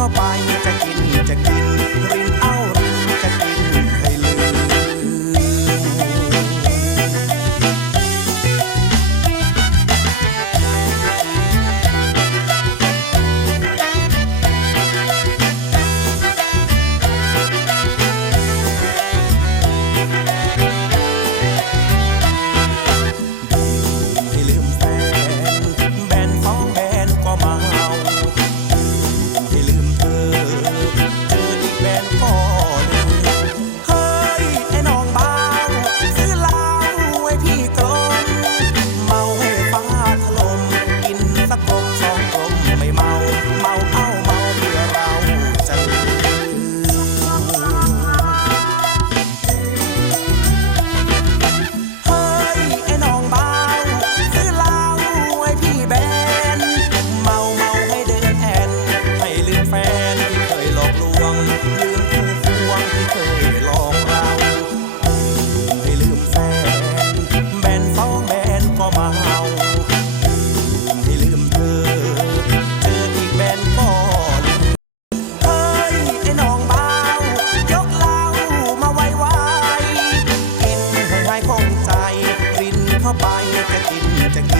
เข้าไป acompañe que a quiero.